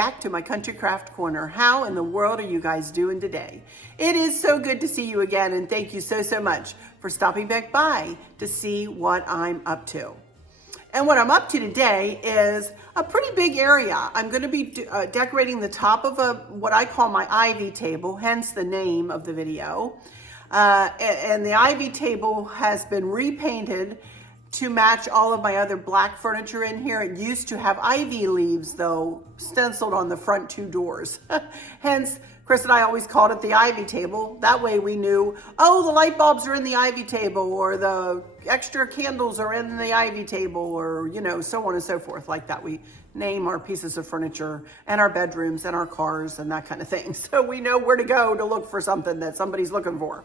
back to my Country Craft Corner. How in the world are you guys doing today? It is so good to see you again, and thank you so, so much for stopping back by to see what I'm up to. And what I'm up to today is a pretty big area. I'm going to be decorating the top of what I call my ivy table, hence the name of the video. And the ivy table has been repainted to match all of my other black furniture in here. It used to have ivy leaves though, stenciled on the front two doors. Hence, Chris and I always called it the ivy table. That way we knew, oh, the light bulbs are in the ivy table, or the extra candles are in the ivy table, or, you know, so on and so forth. Like that, we name our pieces of furniture and our bedrooms and our cars and that kind of thing. So we know where to go to look for something that somebody's looking for.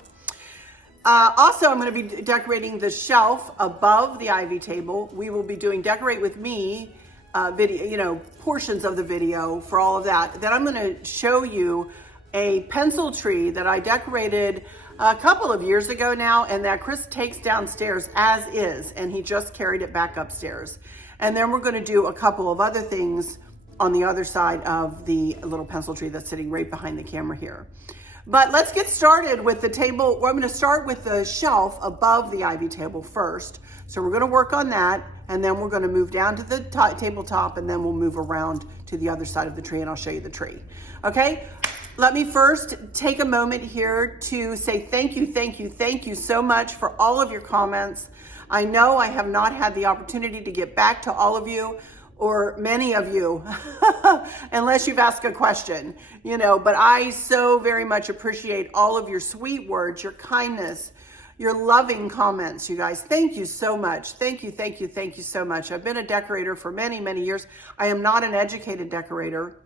Also, I'm going to be decorating the shelf above the ivy table. We will be doing Decorate With Me video, you know, portions of the video for all of that. Then I'm going to show you a pencil tree that I decorated a couple of years ago now, and that Chris takes downstairs as is, and he just carried it back upstairs. And then we're going to do a couple of other things on the other side of the little pencil tree that's sitting right behind the camera here. But let's get started with the table. Well, I'm going to start with the shelf above the ivy table first. So we're going to work on that, and then we're going to move down to the tabletop, and then we'll move around to the other side of the tree, and I'll show you the tree. Okay? Let me first take a moment here to say thank you so much for all of your comments. I know I have not had the opportunity to get back to all of you, or many of you, unless you've asked a question, you know, but I so very much appreciate all of your sweet words, your kindness, your loving comments, you guys. Thank you so much. Thank you so much. I've been a decorator for many, many years. I am not an educated decorator.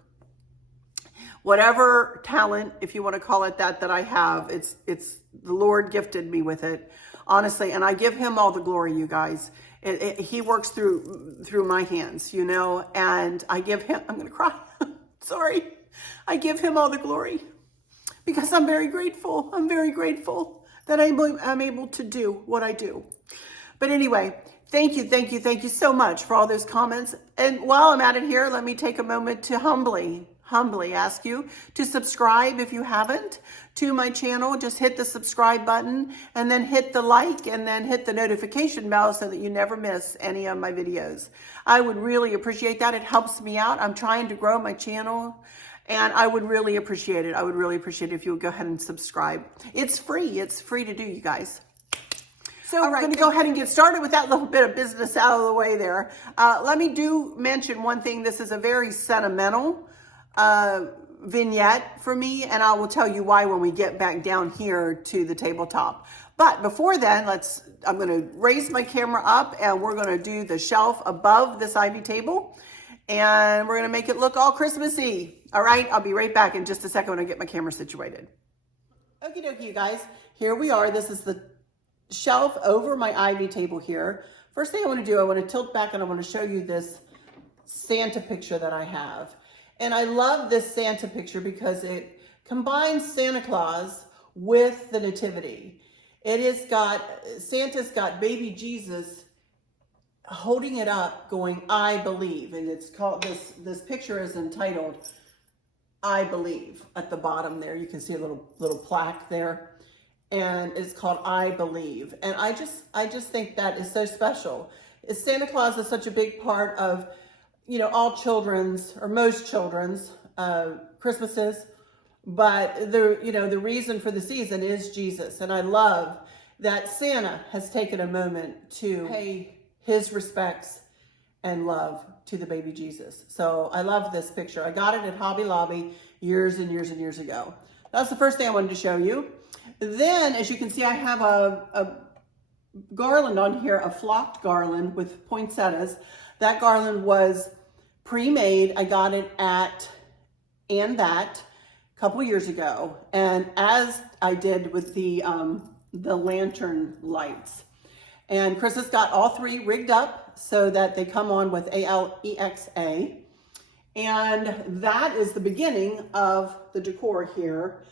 Whatever talent, if you want to call it that I have, it's the Lord gifted me with it, honestly, and I give him all the glory, you guys. He works through my hands, you know, and I give him, I'm going to cry. Sorry. I give him all the glory because I'm very grateful. I'm very grateful that I'm able to do what I do. But anyway, thank you so much for all those comments. And while I'm at it here, let me take a moment to humbly ask you to subscribe if you haven't to my channel. Just hit the subscribe button and then hit the like and then hit the notification bell so that you never miss any of my videos. I would really appreciate that. It helps me out. I'm trying to grow my channel, and I would really appreciate it. I would really appreciate it if you would go ahead and subscribe. It's free. It's free to do, you guys. So we're going to go ahead and get started with that little bit of business out of the way there. Let me mention one thing. This is a very sentimental vignette for me, and I will tell you why when we get back down here to the tabletop. But before then, I'm going to raise my camera up, and we're going to do the shelf above this ivy table, and we're going to make it look all Christmassy. All right, I'll be right back in just a second when I get my camera situated. Okie dokie, you guys, here we are. This is the shelf over my ivy table here. First thing I want to do, I want to tilt back and I want to show you this Santa picture that I have. And I love this Santa picture because it combines Santa Claus with the Nativity. Santa's got baby Jesus holding it up going, I believe. And it's called, this picture is entitled, I Believe. At the bottom there, you can see a little plaque there. And it's called I Believe. And I just think that is so special. Santa Claus is such a big part of, you know, all children's, or most children's Christmases, but the reason for the season is Jesus. And I love that Santa has taken a moment to pay his respects and love to the baby Jesus. So I love this picture. I got it at Hobby Lobby years and years ago. That's the first thing I wanted to show you. Then, as you can see, I have a garland on here, a flocked garland with poinsettias. That garland was pre-made. I got it at a couple years ago, and as I did with the lantern lights. And Chris has got all three rigged up so that they come on with ALEXA. And that is the beginning of the decor here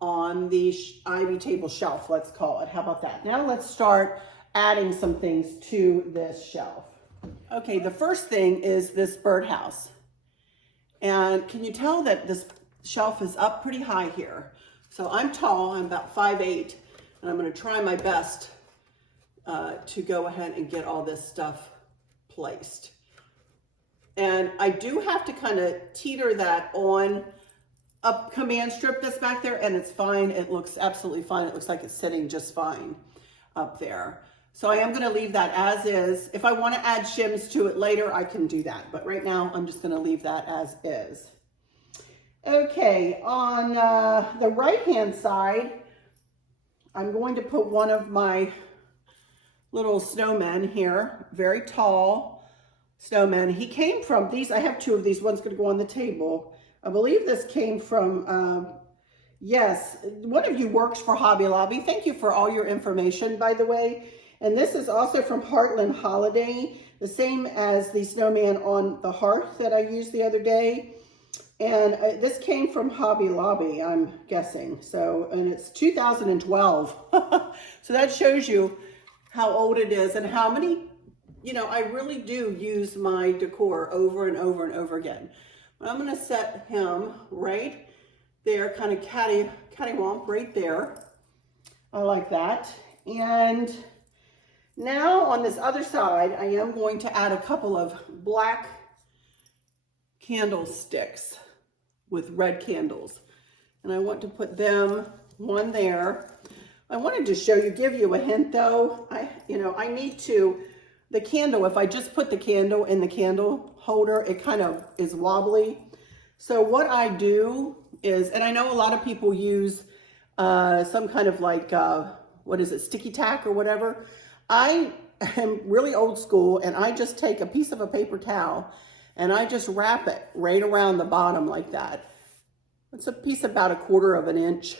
on the ivy table shelf, let's call it. How about that? Now let's start adding some things to this shelf. Okay, the first thing is this birdhouse. And can you tell that this shelf is up pretty high here? So I'm tall, I'm about 5'8", and I'm gonna try my best to go ahead and get all this stuff placed. And I do have to kind of teeter that on a command strip that's back there, and it's fine. It looks absolutely fine. It looks like it's sitting just fine up there. So I am gonna leave that as is. If I wanna add shims to it later, I can do that. But right now, I'm just gonna leave that as is. Okay, on the right-hand side, I'm going to put one of my little snowmen here, very tall snowman. He came from these, I have two of these, one's gonna go on the table. I believe this came from, yes, one of you works for Hobby Lobby. Thank you for all your information, by the way. And this is also from Heartland Holiday, the same as the snowman on the hearth that I used the other day. And this came from Hobby Lobby, I'm guessing. So, and it's 2012. So that shows you how old it is and how many, you know, I really do use my decor over and over and over again. But I'm gonna set him right there, kind of cattywomp right there. I like that. And now on this other side, I am going to add a couple of black candlesticks with red candles. And I want to put them, one there. I wanted to show you, give you a hint though. I need to, the candle, if I just put the candle in the candle holder, it kind of is wobbly. So what I do is, and I know a lot of people use some kind of like, what is it, sticky tack or whatever. I am really old school, and I just take a piece of a paper towel and I just wrap it right around the bottom like that. It's a piece about 1/4 of an inch,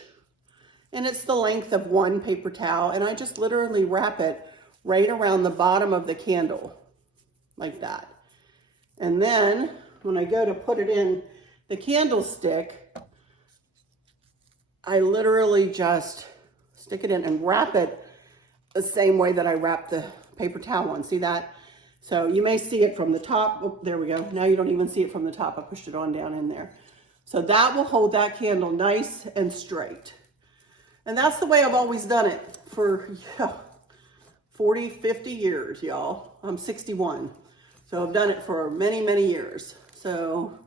and it's the length of one paper towel, and I just literally wrap it right around the bottom of the candle like that. And then when I go to put it in the candlestick, I literally just stick it in and wrap it the same way that I wrap the paper towel on. See that? So you may see it from the top. Oh, there we go. Now you don't even see it from the top. I pushed it on down in there. So that will hold that candle nice and straight. And that's the way I've always done it for 40, 50 years, y'all. I'm 61. So I've done it for many, many years. So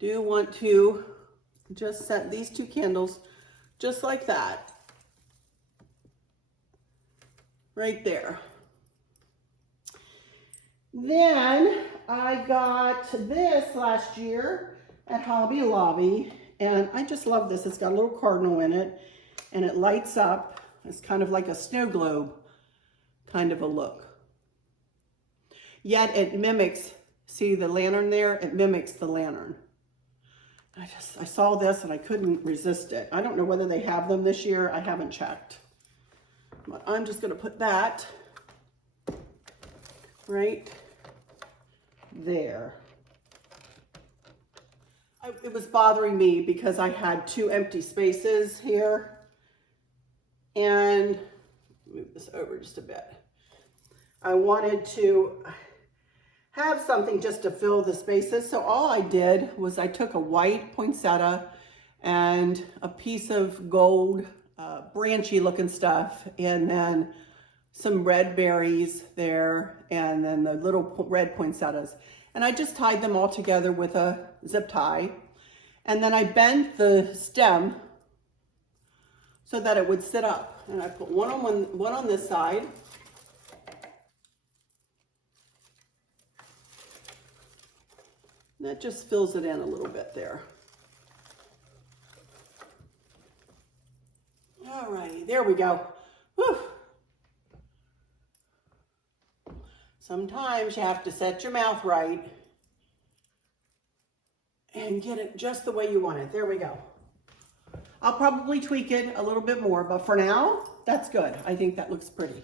do want to just set these two candles just like that. Right there. Then I got this last year at Hobby Lobby, and I just love this. It's got a little cardinal in it, and it lights up. It's kind of like a snow globe kind of a look. Yet it mimics, see the lantern there? It mimics the lantern. I saw this and I couldn't resist it. I don't know whether they have them this year. I haven't checked. But I'm just gonna put that right there. It was bothering me because I had 2 empty spaces here. And move this over just a bit. I wanted to have something just to fill the spaces. So all I did was I took a white poinsettia and a piece of gold branchy looking stuff, and then some red berries there, and then the little red poinsettias. And I just tied them all together with a zip tie. And then I bent the stem so that it would sit up. And I put one on this side. And that just fills it in a little bit there. All righty, there we go. Whew. Sometimes you have to set your mouth right and get it just the way you want it. There we go. I'll probably tweak it a little bit more, but for now, that's good. I think that looks pretty.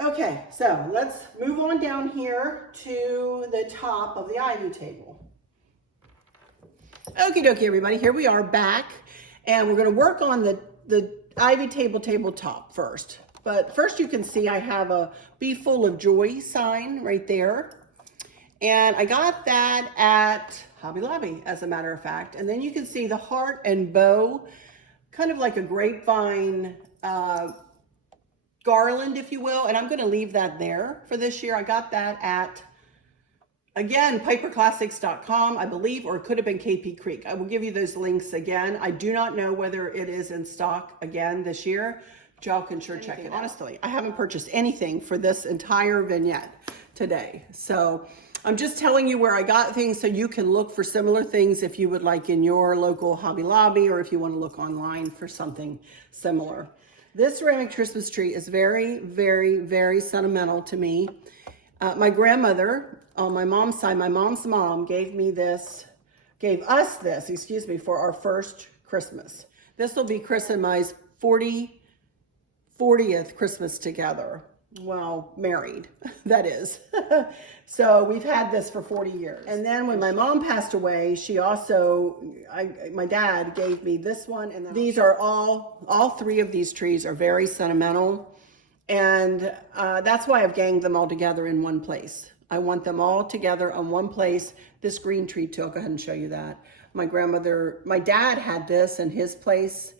Okay, so let's move on down here to the top of the ivy table. Okie dokie, everybody, here we are back, and we're gonna work on the ivy tabletop first. But first you can see I have a Be Full of Joy sign right there. And I got that at Hobby Lobby, as a matter of fact. And then you can see the heart and bow, kind of like a grapevine garland, if you will. And I'm going to leave that there for this year. I got that at, again, piperclassics.com, I believe, or it could have been KP Creek. I will give you those links again. I do not know whether it is in stock again this year. Y'all can sure check it out. Honestly, I haven't purchased anything for this entire vignette today. So I'm just telling you where I got things so you can look for similar things if you would like in your local Hobby Lobby, or if you want to look online for something similar. This ceramic Christmas tree is very, very, very sentimental to me. My grandmother on my mom's side, my mom's mom gave us this, excuse me, for our first Christmas. This will be Chris and my 40th Christmas together. Well, married, that is. So we've had this for 40 years. And then when my mom passed away, she also, my dad gave me this one. And then these are all three of these trees are very sentimental. And that's why I've ganged them all together in one place. I want them all together on one place. This green tree too, I'll go ahead and show you that. My dad had this in his place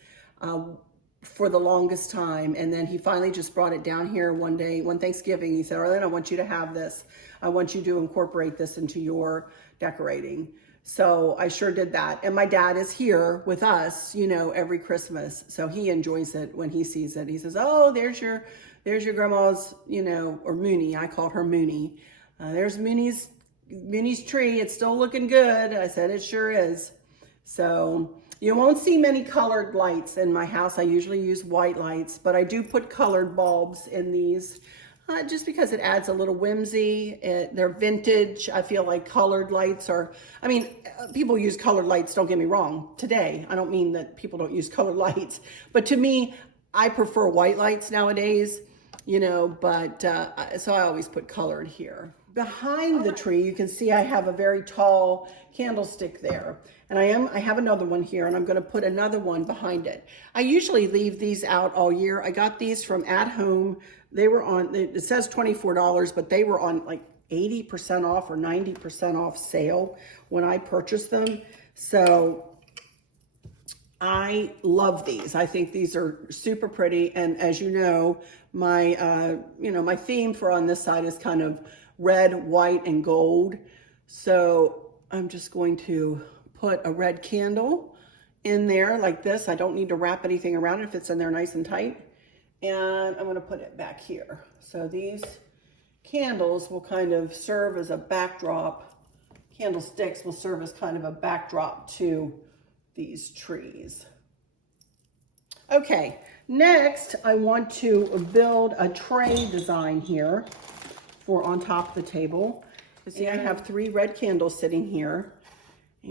for the longest time. And then he finally just brought it down here one day, one Thanksgiving. He said, Arlynn, I want you to have this. I want you to incorporate this into your decorating. So I sure did that. And my dad is here with us, you know, every Christmas. So he enjoys it when he sees it. He says, oh, there's your grandma's, you know, or Mooney. I call her Mooney. There's Mooney's tree. It's still looking good. I said, it sure is. So you won't see many colored lights in my house. I usually use white lights, but I do put colored bulbs in these just because it adds a little whimsy. They're vintage. I feel like colored lights are, I mean, people use colored lights, don't get me wrong. Today, I don't mean that people don't use colored lights, but to me, I prefer white lights nowadays, you know, but so I always put colored here. Behind the tree, you can see I have a very tall candlestick there. And I have another one here, and I'm going to put another one behind it. I usually leave these out all year. I got these from At Home. They were on, it says $24, but they were on like 80% off or 90% off sale when I purchased them. So I love these. I think these are super pretty. And as you know, my theme for on this side is kind of red, white, and gold. So I'm just going to put a red candle in there like this. I don't need to wrap anything around it if it's in there nice and tight. And I'm going to put it back here. So these candles will kind of serve as a backdrop. Candlesticks will serve as kind of a backdrop to these trees. Okay, next I want to build a tray design here for on top of the table. You see, I have 3 red candles sitting here,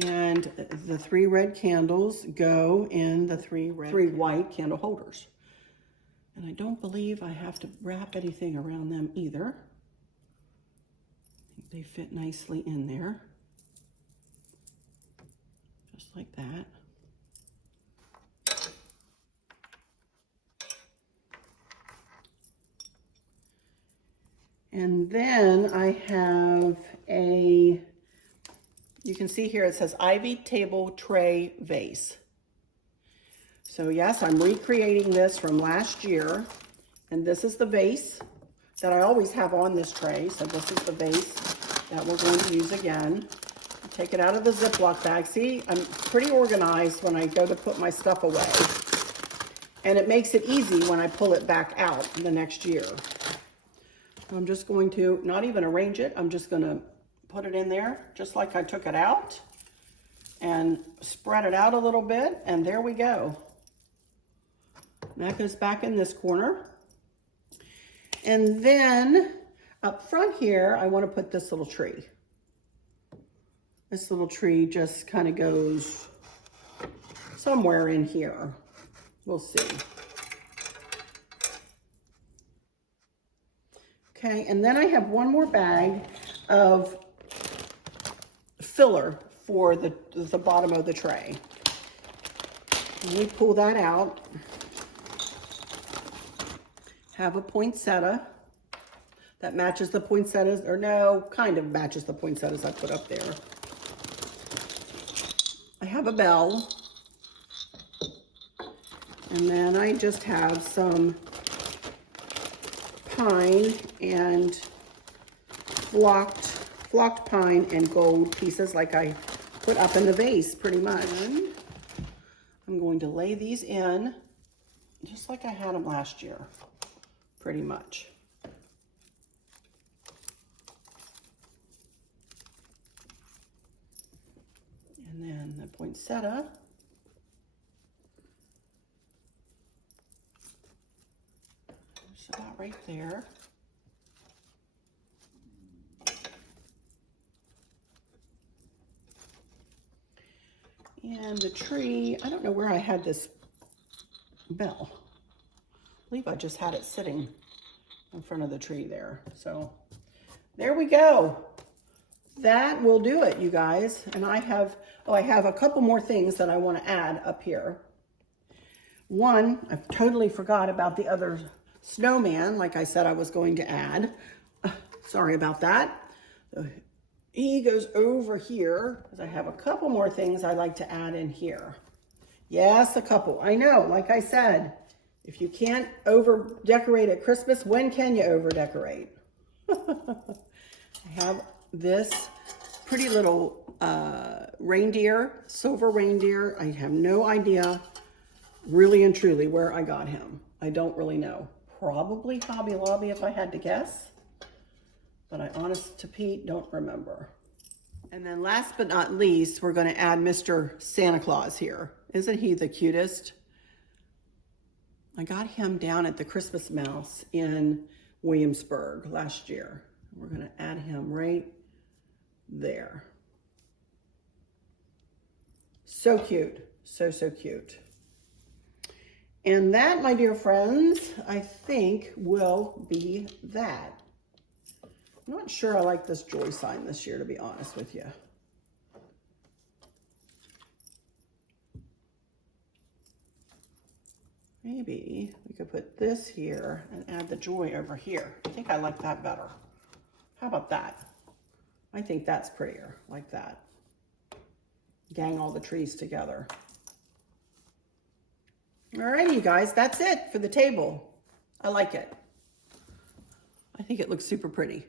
and the 3 red candles go in the 3 white candle holders. And I don't believe I have to wrap anything around them either. I think they fit nicely in there, just like that. And then I have you can see here it says Ivy Table Tray Vase. So yes, I'm recreating this from last year. And this is the vase that I always have on this tray. So this is the vase that we're going to use again. Take it out of the Ziploc bag. See, I'm pretty organized when I go to put my stuff away. And it makes it easy when I pull it back out the next year. I'm just going to not even arrange it. I'm just going to put it in there just like I took it out and spread it out a little bit. And there we go. And that goes back in this corner. And then up front here, I want to put this little tree. This little tree just kind of goes somewhere in here. We'll see. Okay, and then I have one more bag of filler for the bottom of the tray. Let me pull that out. Have a poinsettia that matches the poinsettias, or no, kind of matches the poinsettias I put up there. I have a bell. And then I just have some pine and flocked pine and gold pieces like I put up in the vase pretty much. And I'm going to lay these in just like I had them last year, pretty much. And then the poinsettia. It's about right there. And the tree, I don't know where I had this bell. I believe I just had it sitting in front of the tree there. So there we go. That will do it, you guys. And I have a couple more things that I want to add up here. One, I totally forgot about the other snowman, like I said I was going to add. Sorry about that. He goes over here because I have a couple more things I'd like to add in here. Yes, a couple. I know, like I said, if you can't over decorate at Christmas, when can you over decorate? I have this pretty little reindeer, silver reindeer. I have no idea, really and truly, where I got him. I don't really know. Probably Hobby Lobby if I had to guess. But I, honest to Pete, don't remember. And then last but not least, we're going to add Mr. Santa Claus here. Isn't he the cutest? I got him down at the Christmas Mouse in Williamsburg last year. We're going to add him right there. So cute. So, so cute. And that, my dear friends, I think will be that. I'm not sure I like this joy sign this year, to be honest with you. Maybe we could put this here and add the joy over here. I think I like that better. How about that? I think that's prettier, like that. Gang all the trees together. All right, you guys, that's it for the table. I like it. I think it looks super pretty.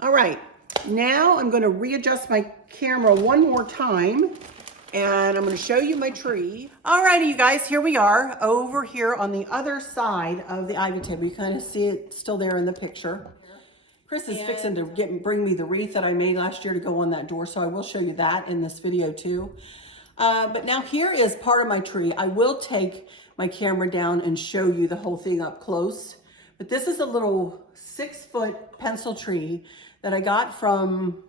All right, now I'm going to readjust my camera one more time, and I'm going to show you my tree. All righty, you guys, here we are over here on the other side of the ivy table. You kind of see it still there in the picture. Chris is fixing to bring me the wreath that I made last year to go on that door, so I will show you that in this video too. But now here is part of my tree. I will take my camera down and show you the whole thing up close. But this is a little 6-foot pencil tree that I got from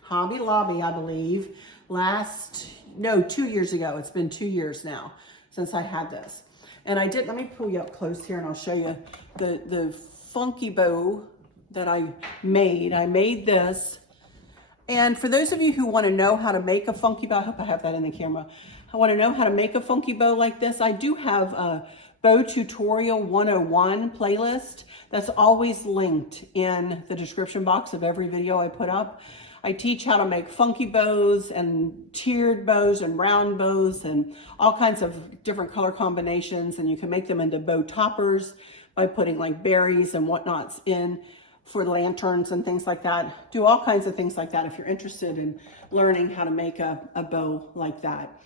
Hobby Lobby, I believe, 2 years ago. It's been 2 years now since I had this. And I did, let me pull you up close here and I'll show you the funky bow that I made. I made this. And for those of you who want to know how to make a funky bow, I hope I have that in the camera. I want to know how to make a funky bow like this. I do have a Bow Tutorial 101 playlist that's always linked in the description box of every video I put up. I teach how to make funky bows and tiered bows and round bows and all kinds of different color combinations, and you can make them into bow toppers by putting like berries and whatnots in for lanterns and things like that. Do all kinds of things like that if you're interested in learning how to make a bow like that.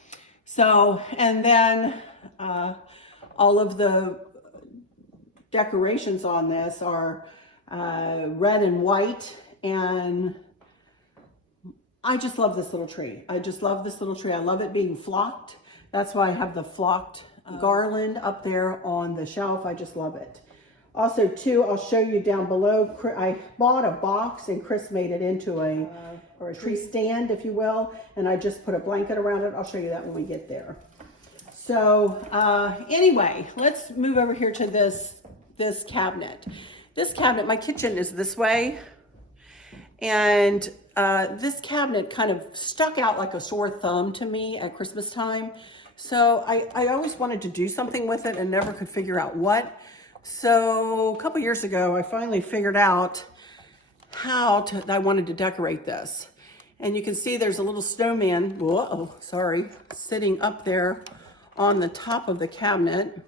So, and then all of the decorations on this are red and white, and I just love this little tree. I just love this little tree. I love it being flocked. That's why I have the flocked garland up there on the shelf. I just love it. Also, too, I'll show you down below. I bought a box and Chris made it into a tree stand, if you will, and I just put a blanket around it. I'll show you that when we get there. So anyway, let's move over here to this cabinet. This cabinet, my kitchen is this way, and this cabinet kind of stuck out like a sore thumb to me at Christmas time. So I always wanted to do something with it and never could figure out what. So a couple years ago, I finally figured out I wanted to decorate this. And you can see there's a little snowman, sitting up there on the top of the cabinet.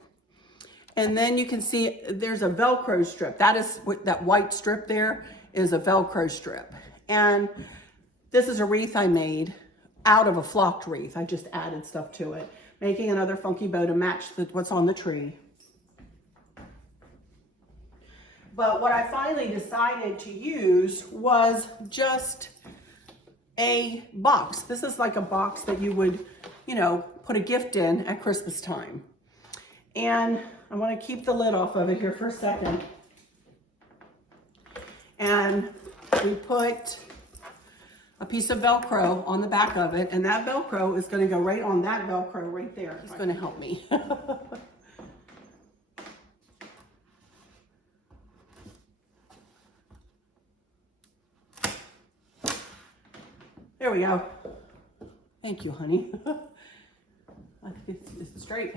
And then you can see there's a Velcro strip. That white strip there is a Velcro strip. And this is a wreath I made out of a flocked wreath. I just added stuff to it, making another funky bow to match what's on the tree. But what I finally decided to use was just a box. This is like a box that you would, put a gift in at Christmas time. And I want to keep the lid off of it here for a second. And we put a piece of Velcro on the back of it, and that Velcro is going to go right on that Velcro right there. It's going to help me. There we go. Thank you, honey. I think it's straight.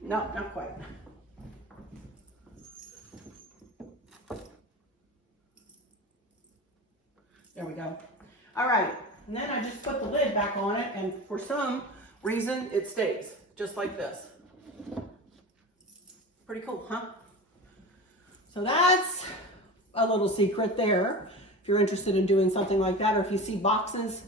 No, not quite. There we go. All right, and then I just put the lid back on it, and for some reason it stays just like this. Pretty cool, huh? So that's a little secret there. If you're interested in doing something like that, or if you see boxes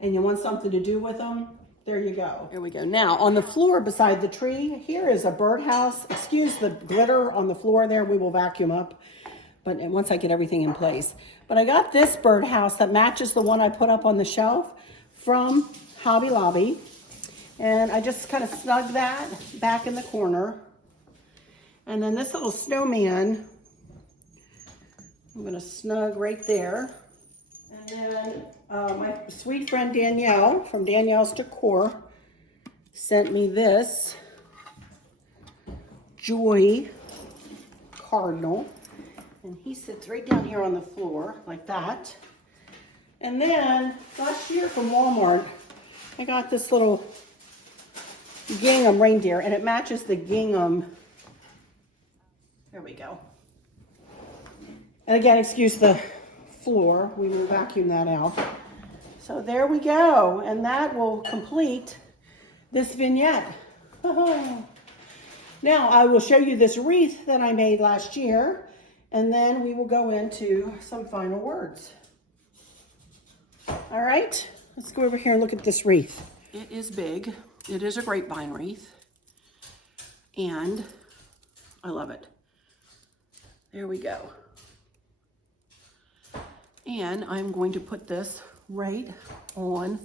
and you want something to do with them, there you go. Here we go. Now, on the floor beside the tree, here is a birdhouse. Excuse the glitter on the floor there. We will vacuum up, but once I get everything in place. But I got this birdhouse that matches the one I put up on the shelf from Hobby Lobby. And I just kind of snug that back in the corner. And then this little snowman, I'm gonna snug right there. And then my sweet friend Danielle from Danielle's Decor sent me this Joy Cardinal. And he sits right down here on the floor like that. And then last year from Walmart, I got this little gingham reindeer, and it matches the gingham. There we go. And again, excuse the floor. We will vacuum that out. So there we go. And that will complete this vignette. Now I will show you this wreath that I made last year, and then we will go into some final words. All right, let's go over here and look at this wreath. It is big. It is a grapevine wreath, and I love it. There we go. And I'm going to put this right on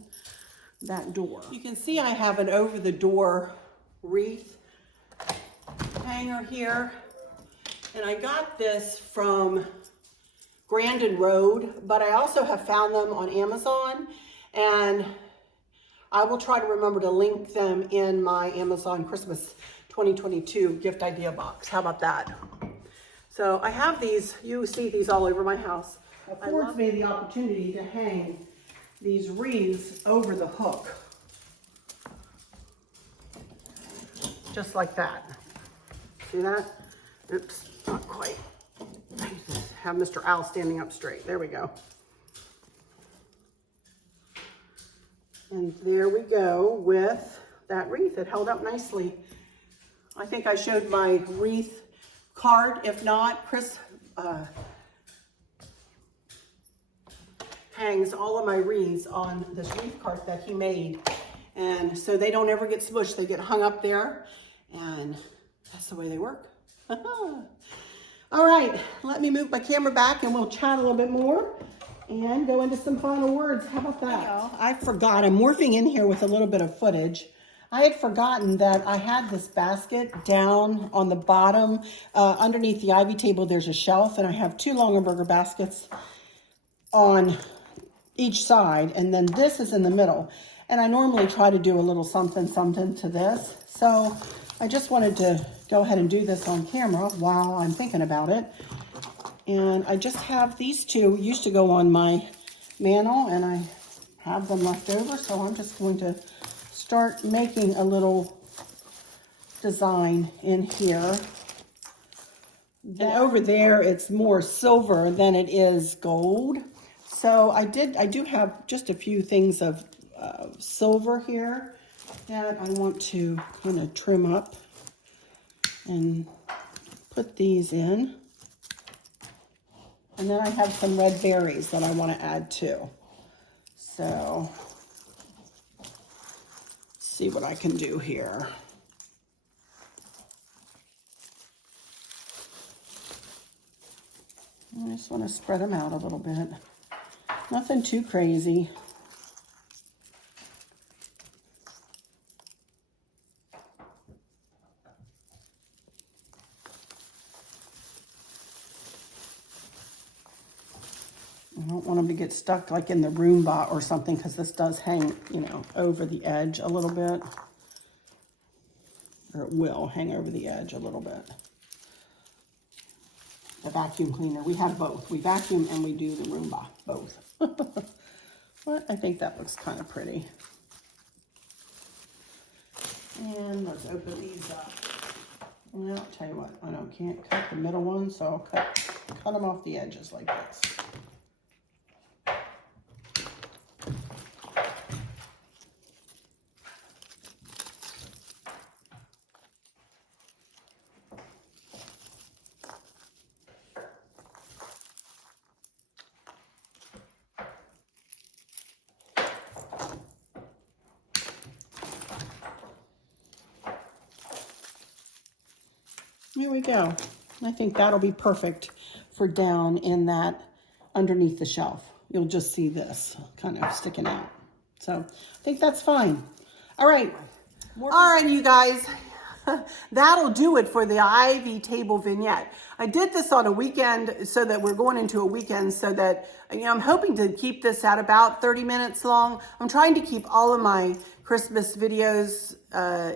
that door. You can see I have an over the door wreath hanger here. And I got this from Grandin Road, but I also have found them on Amazon. And I will try to remember to link them in my Amazon Christmas 2022 gift idea box. How about that? So I have these, you see these all over my house. Affords me the opportunity to hang these wreaths over the hook. Just like that. See that? Oops, not quite. I have Mr. Owl standing up straight. There we go. And there we go with that wreath. It held up nicely. I think I showed my wreath card. If not, Chris hangs all of my wreaths on this wreath card that he made. And so they don't ever get smushed. They get hung up there, and that's the way they work. All right, let me move my camera back and we'll chat a little bit more and go into some final words. How about that? I forgot, I'm morphing in here with a little bit of footage. I had forgotten that I had this basket down on the bottom. Underneath the ivy table, there's a shelf, and I have 2 Longaberger baskets on each side, and then this is in the middle. And I normally try to do a little something to this. So I just wanted to go ahead and do this on camera while I'm thinking about it. And I just have these 2, used to go on my mantle, and I have them left over, so I'm just going to start making a little design in here. And over there, it's more silver than it is gold. So I do have just a few things of silver here that I want to kind of trim up and put these in. And then I have some red berries that I want to add too. So let's see what I can do here. I just want to spread them out a little bit. Nothing too crazy. I don't want them to get stuck like in the Roomba or something, because this does hang, you know, over the edge a little bit. Or it will hang over the edge a little bit. The vacuum cleaner, we have both. We vacuum and we do the Roomba, both. But I think that looks kind of pretty. And let's open these up. Well, I'll tell you what, I can't cut the middle one, so I'll cut them off the edges like this. Here we go. I think that'll be perfect for down in that underneath the shelf. You'll just see this kind of sticking out. So I think that's fine. All right. All right, you guys. That'll do it for the Ivy table vignette. I did this on a weekend so that we're going into a weekend so that, you know, I'm hoping to keep this at about 30 minutes long. I'm trying to keep all of my Christmas videos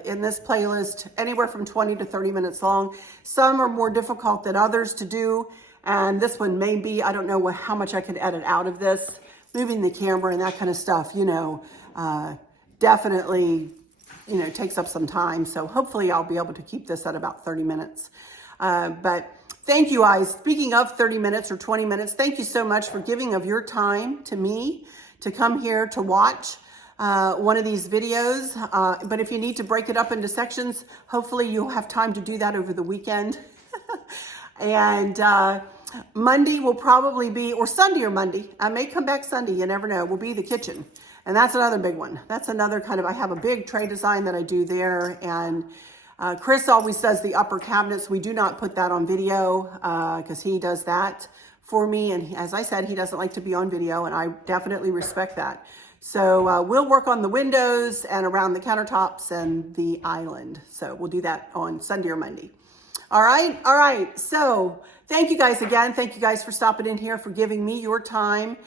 in this playlist anywhere from 20 to 30 minutes long. Some are more difficult than others to do, and this one may be, I don't know how much I could edit out of this. Moving the camera and that kind of stuff, you know, definitely, you know, takes up some time. So hopefully I'll be able to keep this at about 30 minutes. But thank you guys. Speaking of 30 minutes or 20 minutes, thank you so much for giving of your time to me to come here to watch one of these videos. But if you need to break it up into sections, hopefully you'll have time to do that over the weekend. And Monday will probably be, or Sunday or Monday, I may come back Sunday, you never know, will be the kitchen. And that's another big one. That's another kind of, I have a big tray design that I do there. And Chris always does the upper cabinets. We do not put that on video because he does that for me. And as I said, he doesn't like to be on video, and I definitely respect that. So we'll work on the windows and around the countertops and the island. So we'll do that on Sunday or Monday. All right. All right. So thank you guys again. Thank you guys for stopping in here, for giving me your time.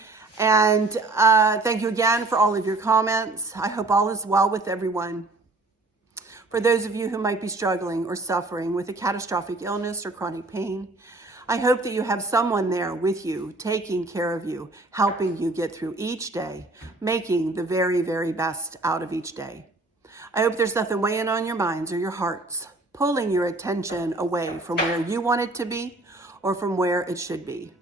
And thank you again for all of your comments. I hope all is well with everyone. For those of you who might be struggling or suffering with a catastrophic illness or chronic pain, I hope that you have someone there with you, taking care of you, helping you get through each day, making the very, very best out of each day. I hope there's nothing weighing on your minds or your hearts, pulling your attention away from where you want it to be or from where it should be.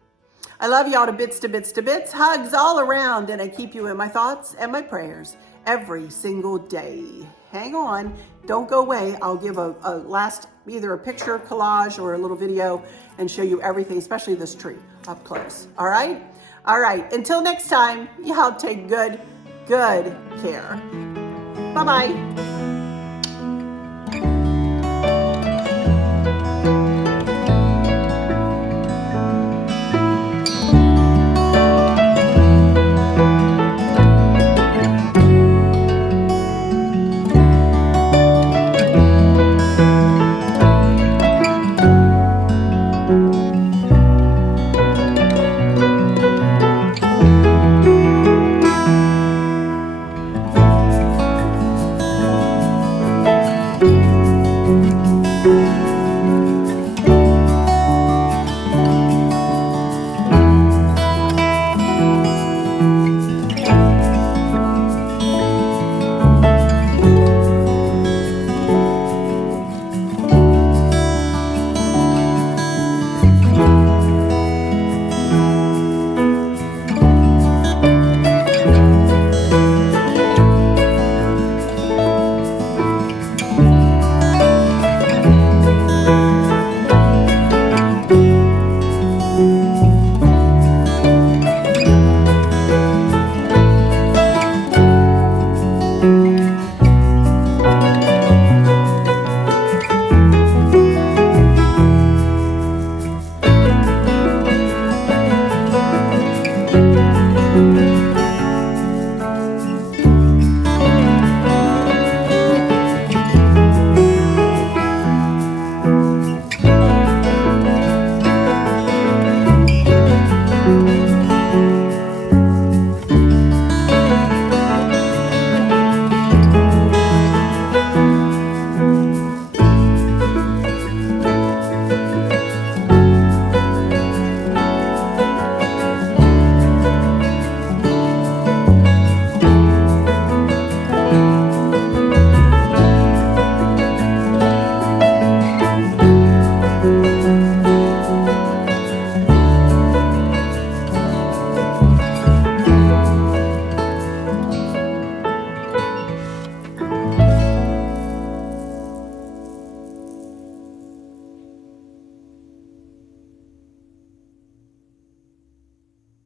I love y'all to bits, to bits, to bits. Hugs all around, and I keep you in my thoughts and my prayers every single day. Hang on. Don't go away. I'll give a last, either a picture collage or a little video and show you everything, especially this tree up close. All right? All right. Until next time, y'all take good care. Bye-bye.